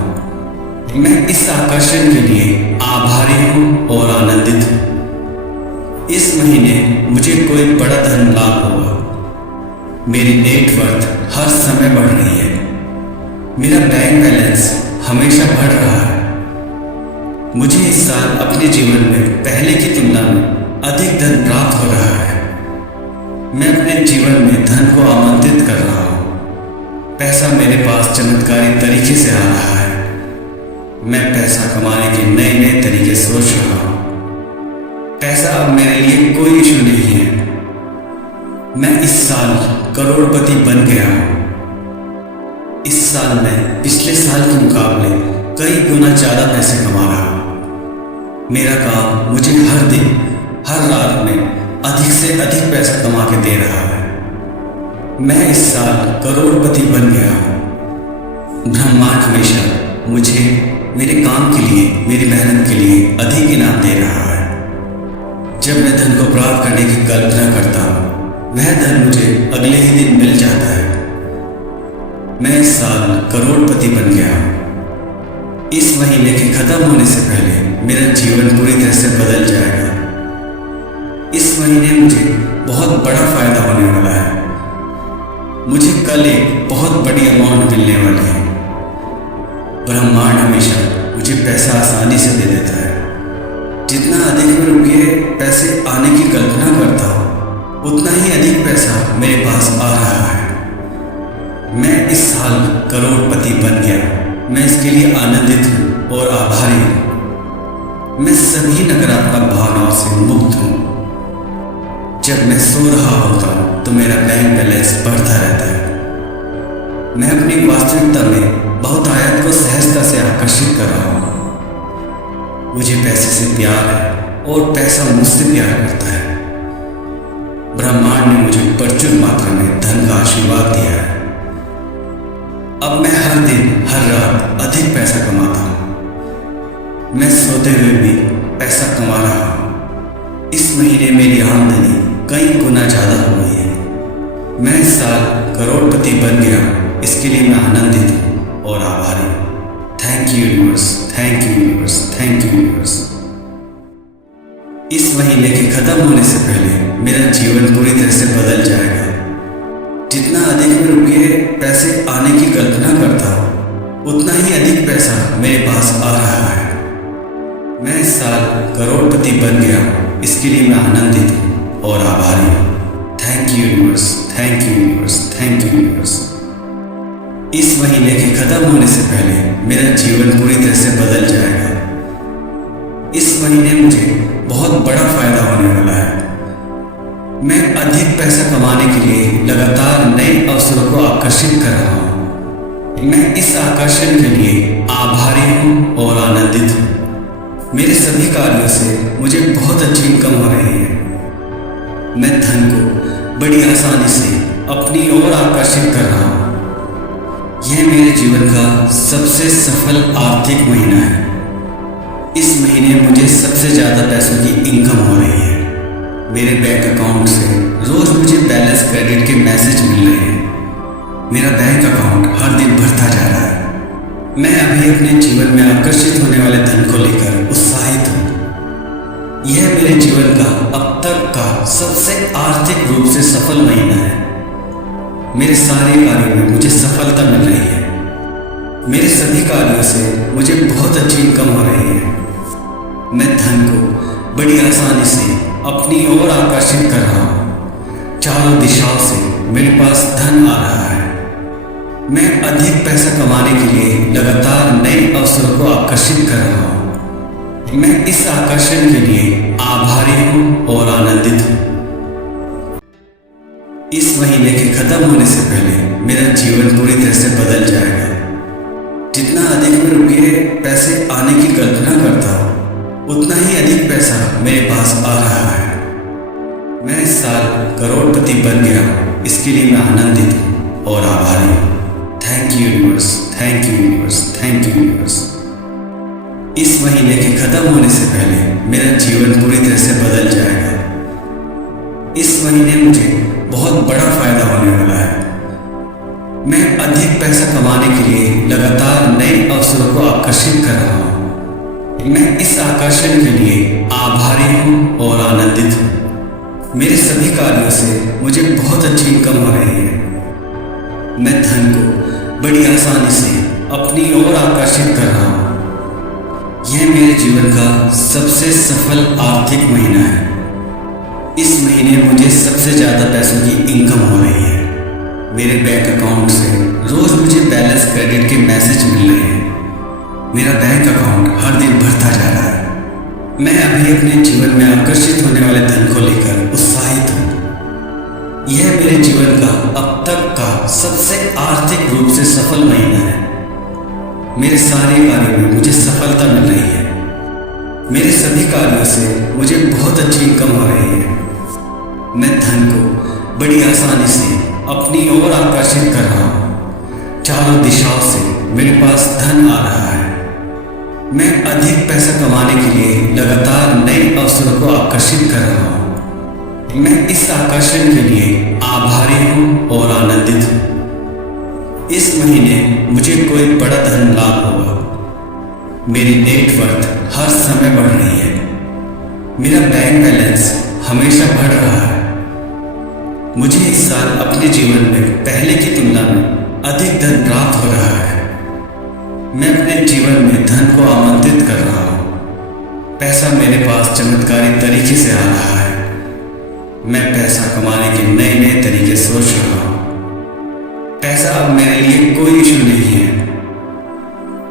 मैं इस आकर्षण के लिए आभारी हूँ और आनंदित हूँ। इस महीने मुझे कोई बड़ा धन लाभ होगा। मेरी नेटवर्थ हर समय बढ़ रही है। मेरा बैंक बैलेंस हमेशा बढ़ रहा है। मुझे इस साल अपने जीवन में पहले की तुलना में अधिक धन प्राप्त हो रहा है। मैं अपने जीवन में धन को आमंत्रित कर रहा हूँ। पैसा मेरे पास चमत्कारी तरीके से आ रहा है। मैं पैसा कमाने के नए नए तरीके सोच रहा हूँ। पैसा अब मेरे लिए कोई इशू नहीं है। मैं इस साल करोड़पति बन गया हूँ। इस साल मैं पिछले साल के मुकाबले कई गुना ज़्यादा पैसे कमा रहा हूँ। मेरा काम मुझे हर दिन हर रात में अधिक से अधिक पैसा कमा के दे रहा है। मैं इस साल करोड़पति बन गया हूँ। ब्रह्मांड हमेशा मुझे मेरे काम के लिए, मेरी मेहनत के लिए अधिक इनाम दे रहा है। जब मैं धन को प्राप्त करने की कल्पना करता हूँ, वह धन मुझे अगले ही दिन मिल जाता है। मैं इस साल करोड़पति बन गया हूँ। इस महीने के खत्म होने से पहले मेरा जीवन पूरी तरह से बदल जाएगा। इस महीने मुझे बहुत बड़ा फायदा होने वाला है। मुझे कल एक बहुत बड़ी अमाउंट मिलने वाली है। ब्रह्मांड हमेशा मुझे पैसा आसानी से दे देता है। जितना अधिक मैं रुपये पैसे आने की कल्पना करता हूँ, उतना ही अधिक पैसा मेरे पास आ रहा है। मैं इस साल करोड़पति बन गया। मैं इसके लिए आनंदित हूँ और आभारी हूँ। मैं सभी नकारात्मक भावनाओं से मुक्त हूँ। जब मैं सो रहा होता हूँ तो मेरा बैंक बैलेंस बढ़ता रहता है। मैं अपनी वास्तविकता में बहुत आयत को सहजता से आकर्षित कर रहा हूँ। मुझे पैसे से प्यार है और पैसा मुझसे प्यार करता है। ब्रह्मांड ने मुझे प्रचुर मात्रा में धन का आशीर्वाद दिया है। अब मैं हर दिन हर रात अधिक पैसा कमाता हूँ। मैं सोते हुए भी पैसा कमा रहा हूँ। इस महीने मेरी आमदनी कई गुना ज़्यादा हो गई है। मैं इस साल करोड़पति बन गया हूँ। इसके लिए मैं आनंदित हूँ और आभारी हूँ। Thank you universe, thank you universe, thank you universe. इस महीने के खत्म होने से पहले मेरा जीवन पूरी तरह से बदल जाएगा। जितना अधिक मैं रुपये पैसे आने की कल्पना करता हूँ, उतना ही अधिक पैसा मेरे पास आ रहा है। मैं इस साल करोड़पति बन गया हूँ। इसके लिए मैं आनंदित हूँ और आभारी हूँ। Thank you universe, thank you universe, thank you universe. इस महीने के खत्म होने से पहले मेरा जीवन पूरी तरह से बदल जाएगा। इस महीने मुझे बहुत बड़ा फायदा होने वाला है। मैं अधिक पैसा कमाने के लिए लगातार नए अवसरों को आकर्षित कर रहा हूँ। मैं इस आकर्षण के लिए आभारी हूँ और आनंदित हूँ। मेरे सभी कार्यों से मुझे बहुत अच्छी इनकम हो रही है। मैं धन को बड़ी आसानी से अपनी ओर आकर्षित कर रहा हूँ। यह मेरे जीवन का सबसे सफल आर्थिक महीना है। इस महीने मुझे सबसे ज़्यादा पैसों की इनकम हो रही है। मेरे बैंक अकाउंट से रोज मुझे बैलेंस क्रेडिट के मैसेज मिल रहे हैं। मेरा बैंक अकाउंट हर दिन बढ़ता जा रहा है। मैं अभी अपने जीवन में आकर्षित होने वाले धन को लेकर उत्साहित हूँ। यह मेरे जीवन का अब तक का सबसे आर्थिक रूप से सफल महीना है। मेरे सारे कार्यों में मुझे सफलता मिल रही है। मेरे सभी कार्यों से मुझे बहुत अच्छी इनकम हो रही है। मैं धन को बड़ी आसानी से अपनी ओर आकर्षित कर रहा हूँ। चारों दिशाओं से मेरे पास धन आ रहा है। मैं अधिक पैसा कमाने के लिए लगातार नए अवसरों को आकर्षित कर रहा हूँ। मैं इस आकर्षण के लिए आभारी हूँ और आनंदित हूँ। इस महीने के खत्म होने से पहले मेरा जीवन पूरी तरह से बदल जाएगा। जितना अधिक मैं रुपये पैसे आने की कल्पना करता हूँ, उतना ही अधिक पैसा मेरे पास आ रहा है। मैं इस साल करोड़पति बन गया हूँ। इसके लिए मैं आनंदित हूँ और आभारी हूँ। Thank you universe, thank you universe, thank you universe. इस महीने के खत्म होने से पहले मेरा जीवन पूरी तरह से बदल जाएगा। इस महीने मुझे बहुत बड़ा फायदा होने वाला है। मैं अधिक पैसा कमाने के लिए लगातार नए अवसरों को आकर्षित कर रहा हूँ। मैं इस आकर्षण के लिए आभारी हूँ और आनंदित हूँ। मेरे सभी कार्यों से मुझे बहुत अच्छी इनकम हो रही है। मैं धन को बड़ी आसानी से अपनी ओर आकर्षित कर रहा हूँ। यह मेरे जीवन का सबसे सफल आर्थिक महीना है। इस महीने मुझे सबसे ज़्यादा पैसों की इनकम हो रही है। मेरे बैंक अकाउंट से रोज मुझे बैलेंस क्रेडिट के मैसेज मिल रहे हैं। मेरा बैंक अकाउंट हर दिन बढ़ता जा रहा है। मैं अभी अपने जीवन में आकर्षित होने वाले धन को लेकर उत्साहित हूँ। यह मेरे जीवन का अब तक का सबसे आर्थिक रूप से सफल महीना है। मेरे सारे कार्यों में मुझे सफलता मिल रही है। मेरे सभी कार्यों से मुझे बहुत अच्छी इनकम हो रही है। मैं धन को बड़ी आसानी से अपनी ओर आकर्षित कर रहा हूँ। चारों दिशाओं से मेरे पास धन आ रहा है। मैं अधिक पैसा कमाने के लिए लगातार नए अवसरों को आकर्षित कर रहा हूँ। मैं इस आकर्षण के लिए आभारी हूँ और आनंदित हूँ। इस महीने मुझे कोई बड़ा धन लाभ होगा। मेरी नेटवर्थ हर समय बढ़ रही है। मेरा बैंक बैलेंस हमेशा बढ़ रहा है। मुझे इस साल अपने जीवन में पहले की तुलना में अधिक धन प्राप्त हो रहा है। मैं अपने जीवन में धन को आमंत्रित कर रहा हूँ। पैसा मेरे पास चमत्कारी तरीके से आ रहा है। मैं पैसा कमाने के नए नए तरीके सोच रहा हूँ। पैसा अब मेरे लिए कोई इशू नहीं है।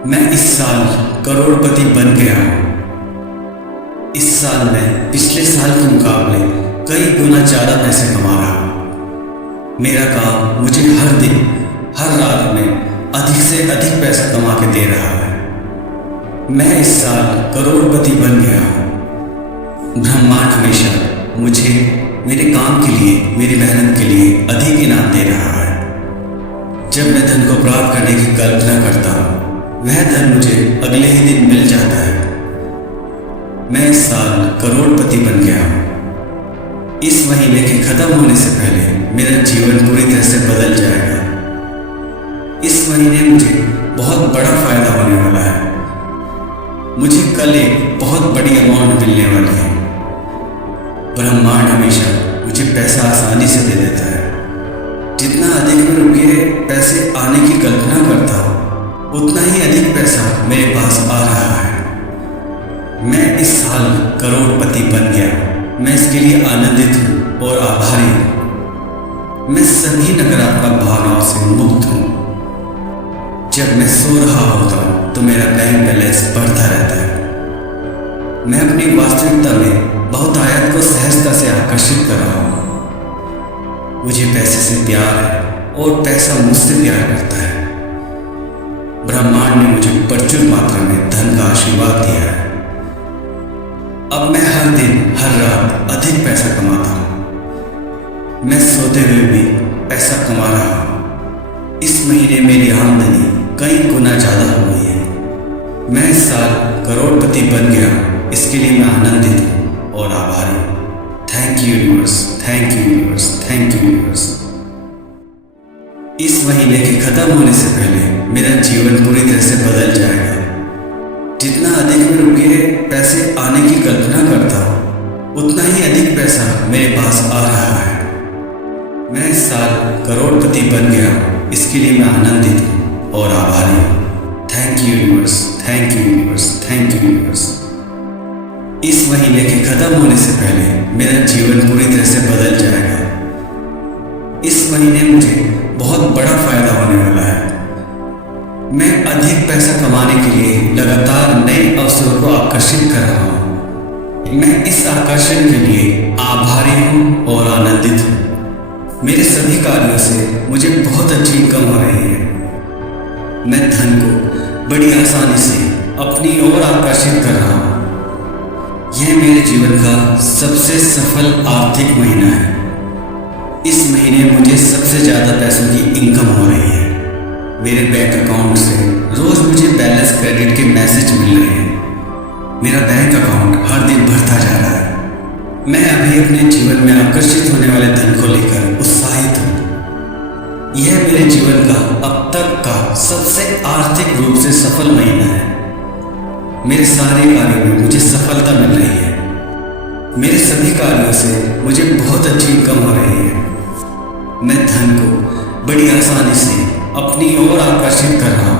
मैं इस साल करोड़पति बन गया हूँ। इस साल मैं पिछले साल के मुकाबले कई गुना ज़्यादा पैसे कमा रहा हूँ। मेरा काम मुझे हर दिन हर रात में अधिक से अधिक पैसा कमा के दे रहा है। मैं इस साल करोड़पति बन गया हूँ। ब्रह्मांड हमेशा मुझे मेरे काम के लिए, मेरी मेहनत के लिए अधिक इनाम दे रहा है। जब मैं धन को प्राप्त करने की कल्पना करता हूँ, वह धन मुझे अगले ही दिन मिल जाता है। मैं इस साल करोड़पति बन गया हूँ। इस महीने के खत्म होने से पहले मेरा जीवन पूरी तरह से बदल जाएगा। इस महीने मुझे बहुत बड़ा फायदा होने वाला है। मुझे कल एक बहुत बड़ी अमाउंट मिलने वाली है। ब्रह्मांड हमेशा मुझे पैसा आसानी से दे देता है। जितना अधिक मैं रुपये पैसे आने की कल्पना करता हूँ, उतना ही अधिक पैसा मेरे पास आ रहा है। मैं इस साल करोड़पति बन गया। मैं इसके लिए आनंदित हूँ और आभारी हूँ। मैं सभी नकारात्मक भावनाओं से मुक्त हूँ। जब मैं सो रहा होता हूँ तो मेरा बैंक बैलेंस बढ़ता रहता है। मैं अपनी वास्तविकता में बहुतायत को सहजता से आकर्षित कर रहा हूँ। मुझे पैसे से प्यार है और पैसा मुझसे प्यार करता है। ब्रह्मांड ने मुझे प्रचुर मात्रा में धन का आशीर्वाद दिया है। अब मैं हर दिन हर रात अधिक पैसा कमाता हूँ। मैं सोते हुए भी पैसा कमा रहा हूँ। इस महीने मेरी आमदनी कई गुना ज़्यादा हो गई है। मैं इस साल करोड़पति बन गया हूँ। इसके लिए मैं आनंदित हूँ और आभारी हूँ। Thank you universe, thank you universe, thank you universe. इस महीने के खत्म होने से पहले मेरा जीवन पूरी तरह से बदल जाएगा। जितना अधिक मैं रुपये पैसे आने की कल्पना करता हूँ, उतना ही अधिक पैसा मेरे पास आ रहा है। मैं इस साल करोड़पति बन गया हूँ। इसके लिए मैं आनंदित हूँ और आभारी हूँ। Thank you universe, thank you universe, thank you universe. इस महीने के खत्म होने से पहले मेरा जीवन पूरी तरह से बदल जाएगा। इस महीने मुझे बहुत बड़ा फायदा होने वाला है। मैं अधिक पैसा कमाने के लिए लगातार नए अवसरों को आकर्षित कर रहा हूँ। मैं इस आकर्षण के लिए आभारी हूँ और आनंदित हूँ। मेरे सभी कार्यों से मुझे बहुत अच्छी इनकम हो रही है। मैं धन को बड़ी आसानी से अपनी ओर आकर्षित कर रहा हूँ। यह मेरे जीवन का सबसे सफल आर्थिक महीना है। इस महीने मुझे सबसे ज़्यादा पैसों की इनकम हो रही है। मेरे बैंक अकाउंट से रोज़ मुझे बैलेंस क्रेडिट के मैसेज मिल रहे हैं। मेरा बैंक अकाउंट हर दिन बढ़ता जा रहा है। मैं अभी अपने जीवन में आकर्षित होने वाले धन को लेकर उत्साहित हूँ। यह मेरे जीवन का अब तक का सबसे आर्थिक रूप से सफल महीना है। मेरे सारे कार्यों में मुझे सफलता मिल रही है। मेरे सभी कार्यों से मुझे बहुत अच्छी इनकम हो रही है। मैं धन को बड़ी आसानी से अपनी ओर आकर्षित कर रहा हूँ।